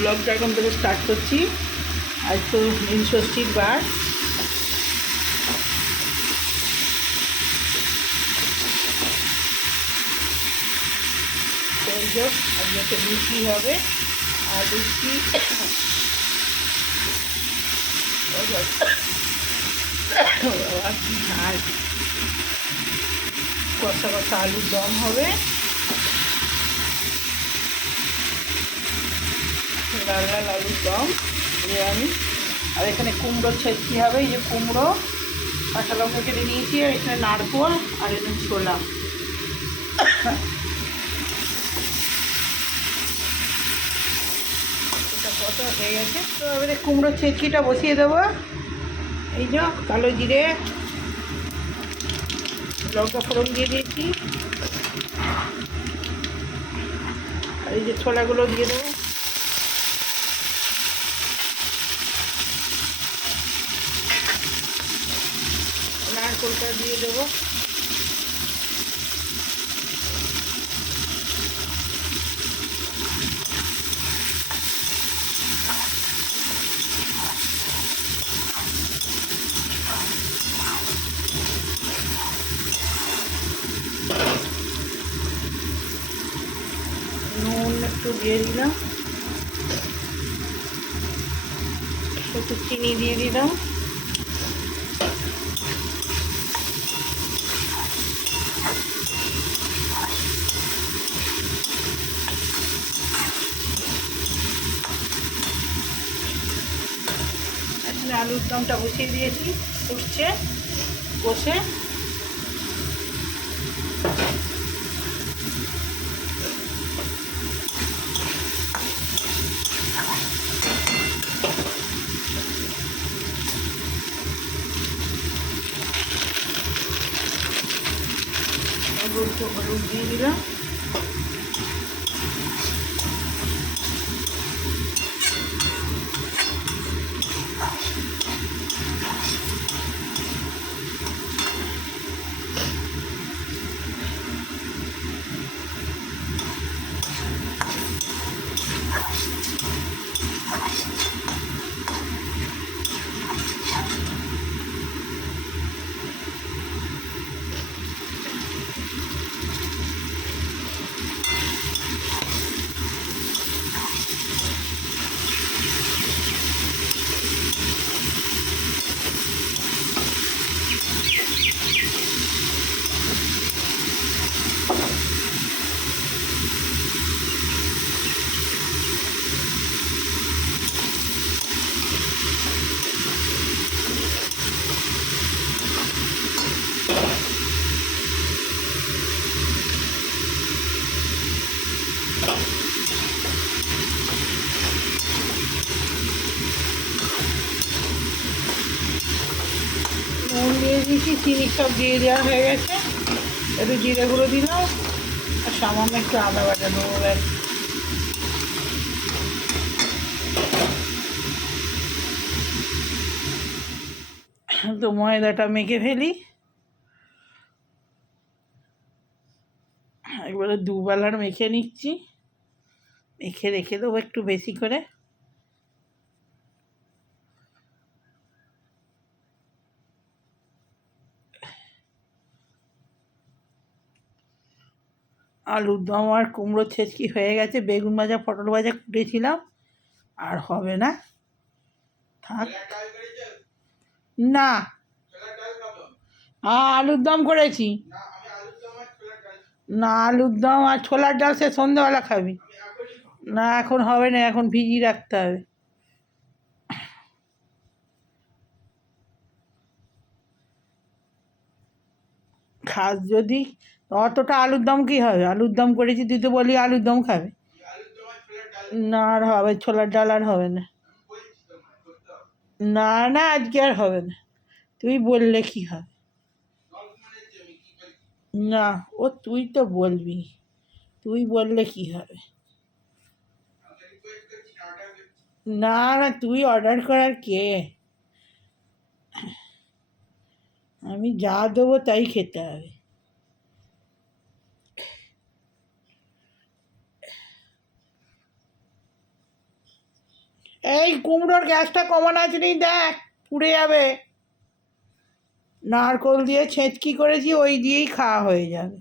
ব্লগটা এখন থেকে স্টার্ট করছি। আজ তো নীল ষষ্ঠীর বার। আজকে তো লুচি হবে, আর লুচি আর কষা কষা আলুর দম হবে, লাল লাল আলুর দম নিরামিষ। আর এখানে কুমড়োর ছেঁচকি হবে। এই যে কুমড়ো, কাঁচা লঙ্কা কেটে নিয়েছি, আর এখানে নারকোল, আর এখানে ছোলা। এটা কত হয়ে গেছে। তো এবারে কুমড়োর ছেঁচকিটা বসিয়ে দেবো। এই যে কালো জিরে, লঙ্কা ফোড়ন দিয়ে দিয়েছি, আর এই যে ছোলাগুলো দিয়ে দেবো। নারকোলটা দিয়ে দেবো। নুন একটু দিয়ে দিলাম, একটু চিনি দিয়ে দিলাম। এখানে আলুর দমটা বসিয়ে দিয়েছি, ফুটছে, কষে। হলুদ দিয়ে দিলাম। নুন দিয়ে দিয়েছি, চিনি সব দিয়ে দেওয়া হয়ে গেছে। একটু জিরে গুঁড়ো দিলাম, আর সামান্য একটু আদা বাটা দেবো। তো ময়দাটা মেখে ফেলি। একবারে দুবেলার মেখে নিচ্ছি, মেখে রেখে দেবো একটু বেশি করে। আলুর দম আর কুমড়োর ছেঁচকি হয়ে গেছে। বেগুন ভাজা, পটল ভাজা কুটেছিলাম, আর হবে না, থাক। না, আলুর দম করেছি। না, আলুর দম আর ছোলার ডাল সে সন্ধ্যাবেলা খাবি। না, এখন হবে না, এখন ভিজিয়ে রাখতে হবে। খাস যদি, অতটা আলুর দম কী হবে? আলুর দম করেছি, তুই তো বলি আলুর দম খাবে। না, আর হবে, ছোলার ডাল আর হবে না। না না, আজকে আর হবে না, তুই বললে কি হবে? না, ও তুই তো বলবি, তুই বললে কি হবে? না না, তুই অর্ডার করার কে? আমি যা দেবো তাই খেতে হবে। এই কুমড়োর গ্যাসটা কমানো আছে নি, দেখ পুড়ে যাবে। নারকোল দিয়ে ছেঁচকি করেছি, ওই দিয়েই খাওয়া হয়ে যাবে।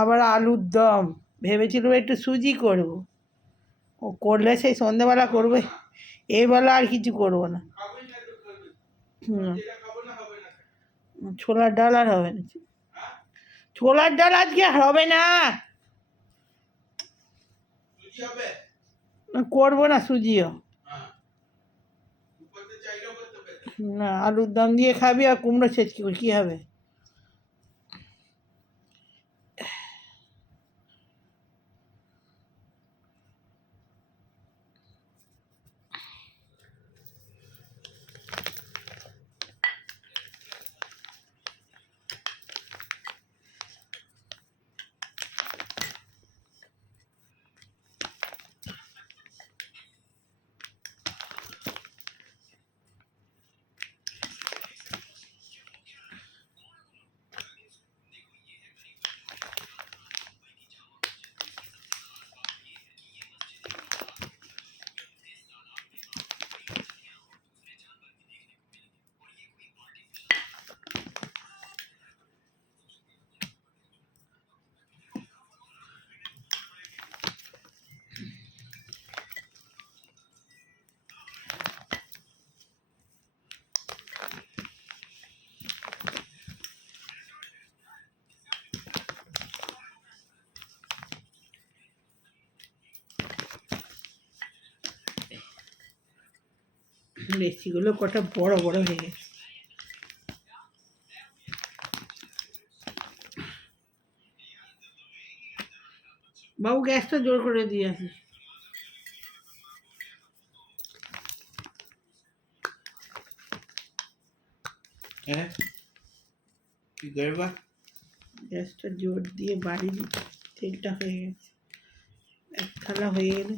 আবার আলুর দম ভেবেছিলাম একটু সুজি করব, ও করলে সেই সন্ধেবেলা করবে, এই বেলা আর কিছু করবো না। হুম, ছোলার ডাল আর হবে না, ছোলার ডাল আজকে হবে না, করবো না সুজিও না। আলুর দম দিয়ে খাবি আর কুমড়ো ছেঁচকি কী হবে? লেচিগুলো কটা বড় বড় হয়ে গেছে। বাবু গ্যাসটা জোর করে দিয়ে আসি। হ্যাঁ কি করবা? গ্যাসটা জোর দিয়ে বাড়ি দিচ্ছি, তেলটা হয়ে গেছে, এক থালা হয়ে গেলে।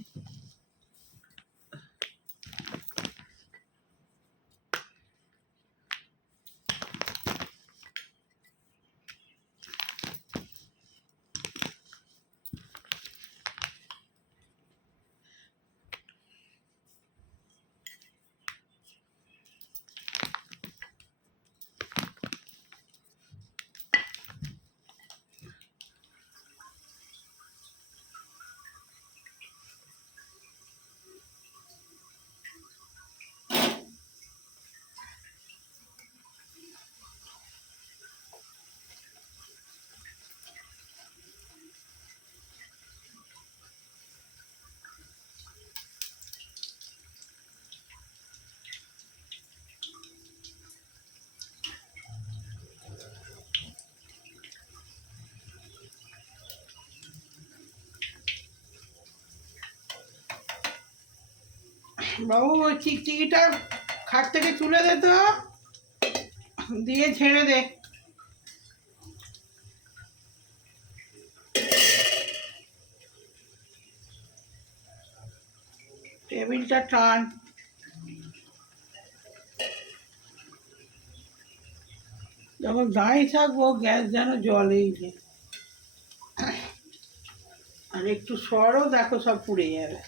বাবু ওই চিকচিকিটা খাট থেকে তুলে দে তো, দিয়ে ছেড়ে দে। টেবিলটা টান। যখন দাঁড়িয়ে থাকবো গ্যাস যেন জলেই যায়। আর একটু সরও দেখো সব পুড়ে যাবে।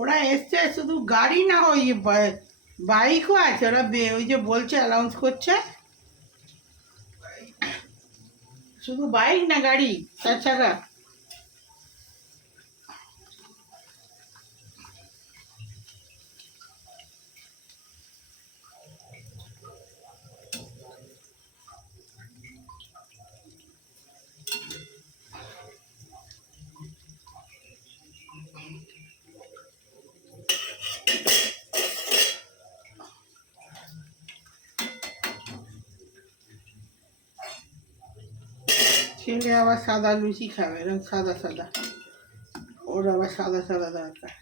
ওরা এসছে শুধু গাড়ি না, ওই বাইকও আছে, ওরা ওই যে বলছে অ্যানাউন্স করছে, শুধু বাইক না গাড়ি 4 চাকা। ছেলে আবার সাদা লুচি খাবে, এরকম সাদা সাদা, ওর আবার সাদা সাদা দরকার।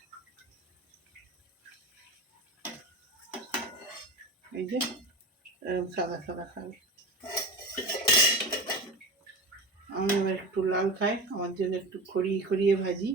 এই যে এরকম সাদা সাদা খাবে। আমি এবার একটু লাল খাই, আমার জন্য একটু খড়িয়ে খড়িয়ে ভাজি।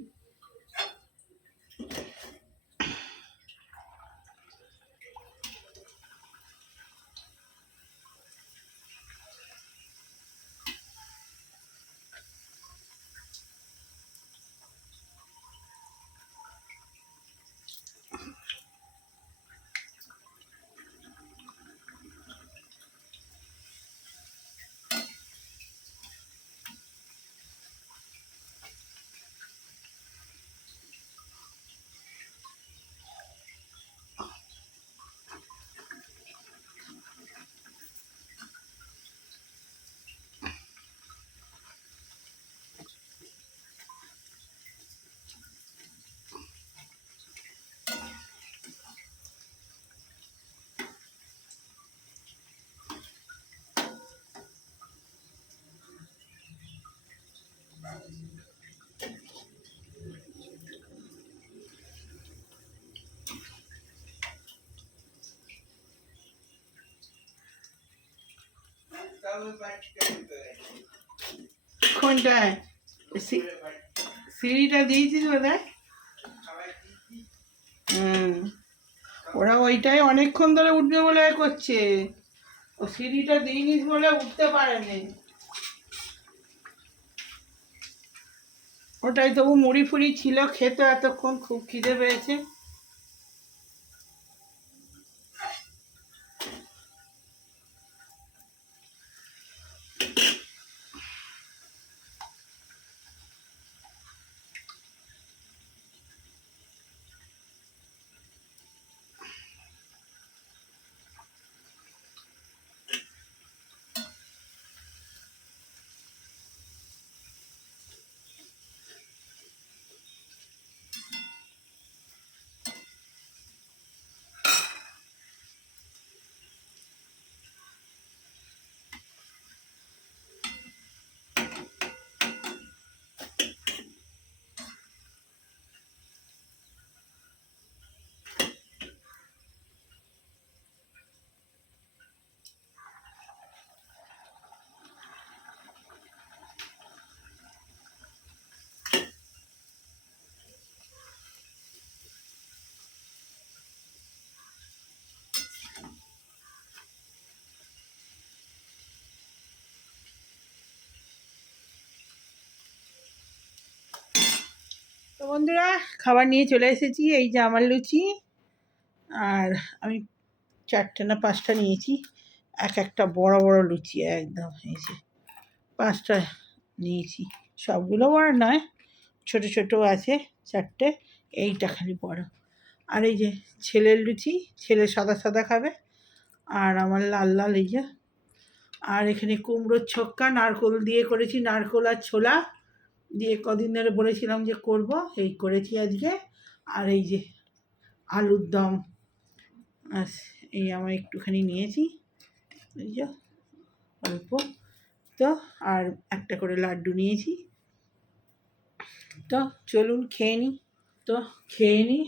কোনটায়? সিঁড়িটা দিয়েছিস বোধহয়। ওরা ওইটাই অনেকক্ষণ ধরে উঠবে বলে করছে, ও সিঁড়িটা দিইনিস বলে উঠতে পারেনি। ওটাই তবু মুড়ি ফুড়ি ছিল, খেতে এতক্ষণ খুব খিদে পেয়েছে। তো বন্ধুরা, খাবার নিয়ে চলে এসেছি। এই যে আমার লুচি, আর আমি 4টে না 5টা নিয়েছি। একটা বড় বড় লুচি একদম, এই যে 5টা নিয়েছি। সবগুলো বড় নয়, ছোট ছোট আছে 4টে, এইটা খালি বড়। আর এই যে ছেলের লুচি, ছেলে সাদা সাদা খাবে, আর আমার লাল লাল এই যে। আর এখানে কুমড়োর ছক্কা নারকোল দিয়ে করেছি, নারকোল আর ছোলা দিয়ে কদিন ধরে বলেছিলাম যে করব, এই করেছি আজকে। আর এই যে আলুর দম, এই আমার একটুখানি নিয়েছি, এই যে অল্প। তো আর একটা করে লাড্ডু নিয়েছি। তো চলুন খেয়ে নিই। তো খেয়ে নিই।